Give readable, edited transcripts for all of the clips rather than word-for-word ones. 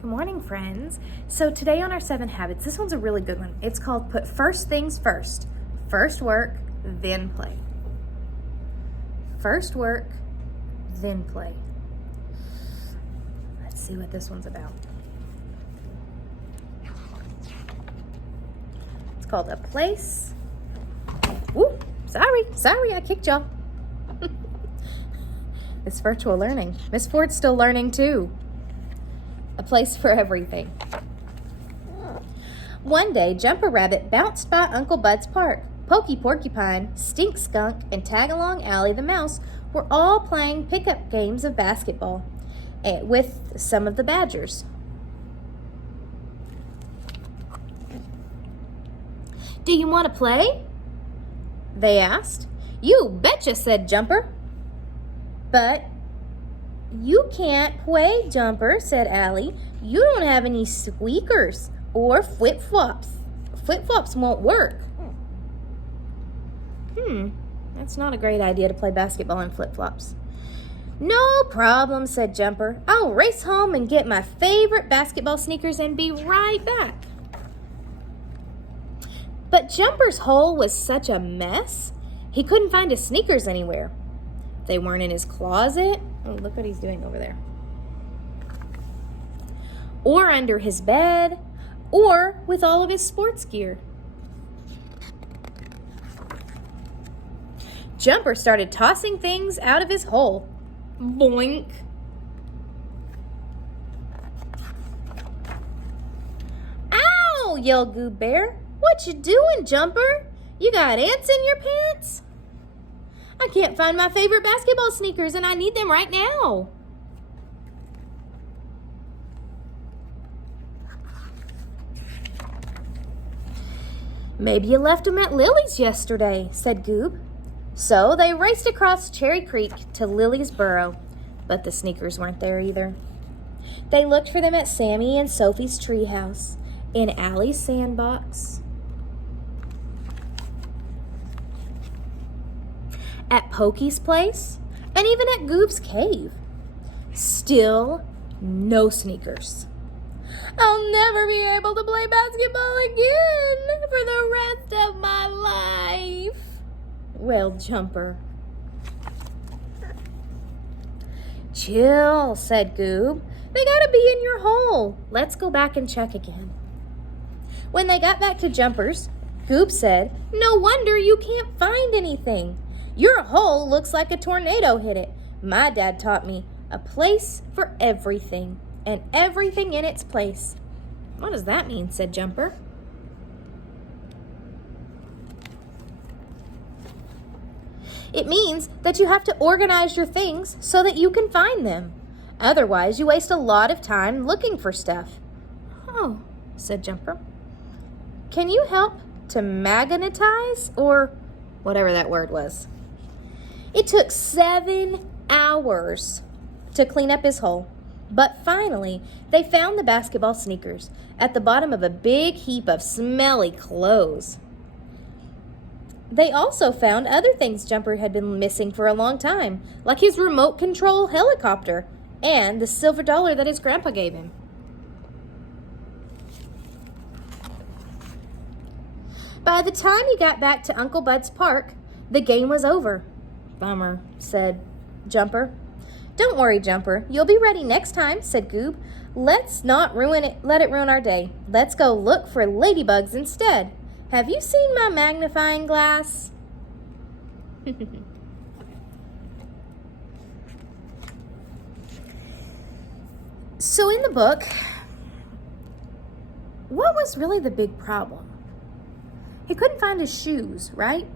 Good morning, friends. So today on our 7 habits, this one's a really good one. It's called put first things first. First work, then play. First work, then play. Let's see what this one's about. It's called A Place. Ooh, sorry, I kicked y'all. It's virtual learning. Miss Ford's still learning too. A place for everything. One day, Jumper Rabbit bounced by Uncle Bud's park. Pokey Porcupine, Stink Skunk, and Tagalong Allie the Mouse were all playing pickup games of basketball with some of the Badgers. "Do you want to play?" they asked. "You betcha," said Jumper. "But you can't play, Jumper," said Allie. "You don't have any squeakers or flip-flops. Flip-flops won't work." That's not a great idea to play basketball in flip-flops. "No problem," said Jumper. "I'll race home and get my favorite basketball sneakers and be right back." But Jumper's hole was such a mess, he couldn't find his sneakers anywhere. They weren't in his closet. Oh, look what he's doing over there. Or under his bed, or with all of his sports gear. Jumper started tossing things out of his hole. Boink. "Ow!" yelled Goob Bear. "What you doing, Jumper? You got ants in your pants?" "I can't find my favorite basketball sneakers and I need them right now." "Maybe you left them at Lily's yesterday," said Goob. So they raced across Cherry Creek to Lily's burrow, but the sneakers weren't there either. They looked for them at Sammy and Sophie's treehouse, in Allie's sandbox, at Pokey's place, and even at Goob's cave. Still no sneakers. "I'll never be able to play basketball again for the rest of my life," wailed Jumper. "Chill," said Goob. "They gotta be in your hole. Let's go back and check again." When they got back to Jumper's, Goob said, "No wonder you can't find anything. Your hole looks like a tornado hit it. My dad taught me a place for everything, and everything in its place." "What does that mean?" said Jumper. "It means that you have to organize your things so that you can find them. Otherwise, you waste a lot of time looking for stuff." "Oh," said Jumper. "Can you help to magnetize, or whatever that word was?" It took 7 hours to clean up his hole, but finally they found the basketball sneakers at the bottom of a big heap of smelly clothes. They also found other things Jumper had been missing for a long time, like his remote control helicopter and the silver dollar that his grandpa gave him. By the time he got back to Uncle Bud's park, the game was over. "Bummer," said Jumper. "Don't worry, Jumper. You'll be ready next time," said Goob. "Let's not let it ruin our day. Let's go look for ladybugs instead. Have you seen my magnifying glass?" So in the book, what was really the big problem? He couldn't find his shoes, right?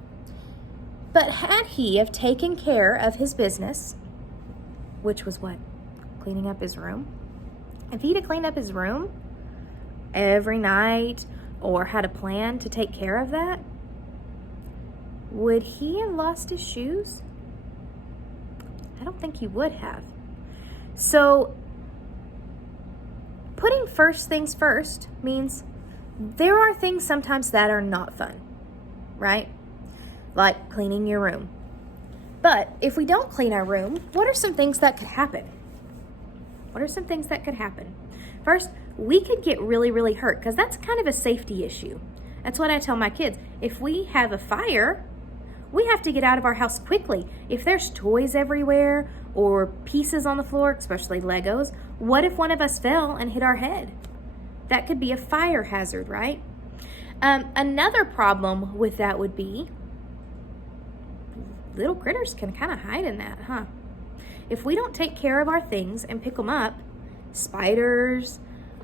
But had he have taken care of his business, which was what? Cleaning up his room? If he'd have cleaned up his room every night, or had a plan to take care of that, would he have lost his shoes? I don't think he would have. So putting first things first means there are things sometimes that are not fun, right? Like cleaning your room. But if we don't clean our room, what are some things that could happen? What are some things that could happen? First, we could get really, really hurt because that's kind of a safety issue. That's what I tell my kids. If we have a fire, we have to get out of our house quickly. If there's toys everywhere or pieces on the floor, especially Legos, what if one of us fell and hit our head? That could be a fire hazard, right? Another problem with that would be little critters can kind of hide in that, huh? If we don't take care of our things and pick them up, spiders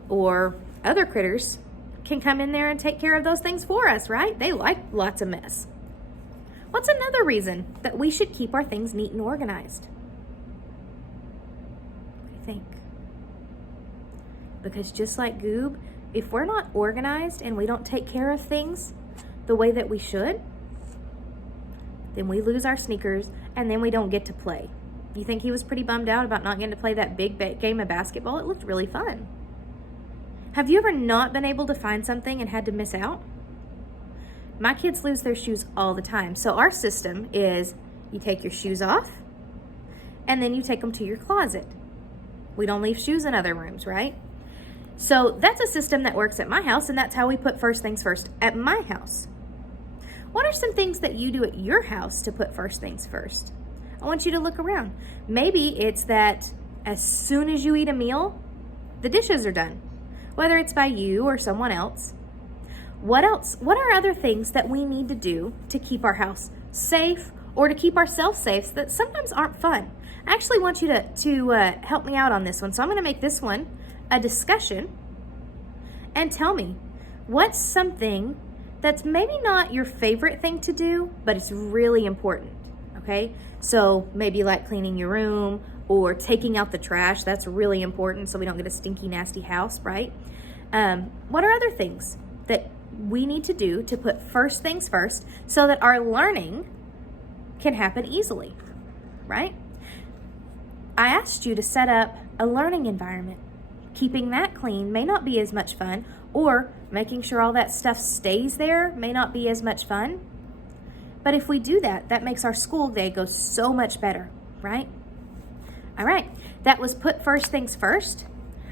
or other critters can come in there and take care of those things for us, right? They like lots of mess. What's another reason that we should keep our things neat and organized? What do you think? Because just like Goob, if we're not organized and we don't take care of things the way that we should, then we lose our sneakers and then we don't get to play. You think he was pretty bummed out about not getting to play that big game of basketball? It looked really fun. Have you ever not been able to find something and had to miss out? My kids lose their shoes all the time. So our system is you take your shoes off and then you take them to your closet. We don't leave shoes in other rooms, right? So that's a system that works at my house, and that's how we put first things first at my house. What are some things that you do at your house to put first things first? I want you to look around. Maybe it's that as soon as you eat a meal, the dishes are done, whether it's by you or someone else. What else? What are other things that we need to do to keep our house safe or to keep ourselves safe that sometimes aren't fun? I actually want you to help me out on this one. So I'm going to make this one a discussion and tell me what's something that's maybe not your favorite thing to do, but it's really important, okay? So maybe like cleaning your room or taking out the trash. That's really important so we don't get a stinky, nasty house, right? What are other things that we need to do to put first things first so that our learning can happen easily, right? I asked you to set up a learning environment. Keeping that clean may not be as much fun, or making sure all that stuff stays there may not be as much fun. But if we do that, that makes our school day go so much better, right? All right, that was put first things first.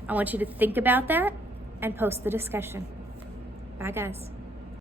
I want you to think about that and post the discussion. Bye, guys.